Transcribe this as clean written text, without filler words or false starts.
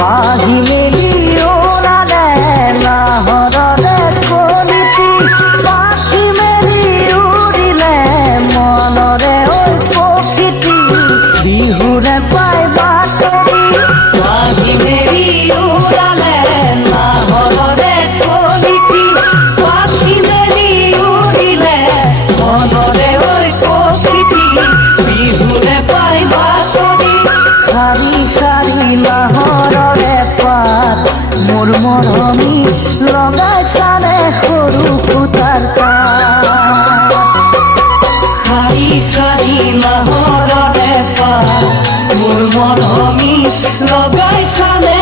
পাহি মেলি ওলালে নাহৰৰে কলিতি পাখি মেলি উৰিলে মনৰে ঐ প্ৰকৃতি বিহুৰে পাই বাতৰি পাহি মেলি ওলালে নাহৰৰে কলিতি পাখি মেলি উৰিলে মনৰে ঐ প্ৰকৃতি বিহুৰে পাই বাতৰি শাৰী শাৰী নাহৰৰে পাত মোৰ মৰমী লগাইছানে সৰু ফুটাৰ পাত শাৰী শাৰী নাহৰৰে পাত মোৰ মৰমী লগাইছানে